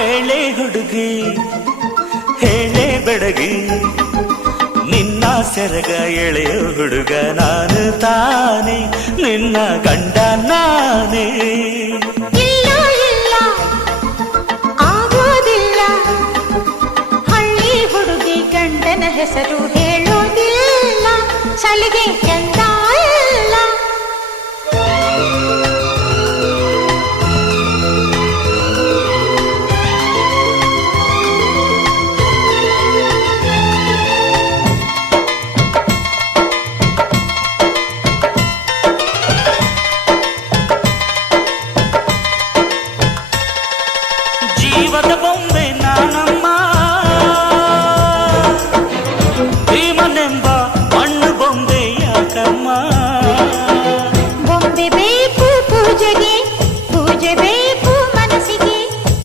ಹೇಳೆ ಹುಡುಗಿ ಹೇಳೆ ಬೆಡಗಿ ನಿನ್ನ ಸೆರಗ ಎಳೆಯ ಹುಡುಗ ನಾನು ತಾನೆ ನಿನ್ನ ಗಂಡ ನಾನೇ. ಇಲ್ಲ ಇಲ್ಲ ಆಗೋದಿಲ್ಲ, ಹಳ್ಳಿ ಹುಡುಗಿ ಗಂಡನ ಹೆಸರು ಹೇಳೋದಿಲ್ಲ, ಸಲಿಗೆ ಚಂದ ಇಲ್ಲ. ಜೀವದ ಬೊಂಬೆ ನಾನಮ್ಮ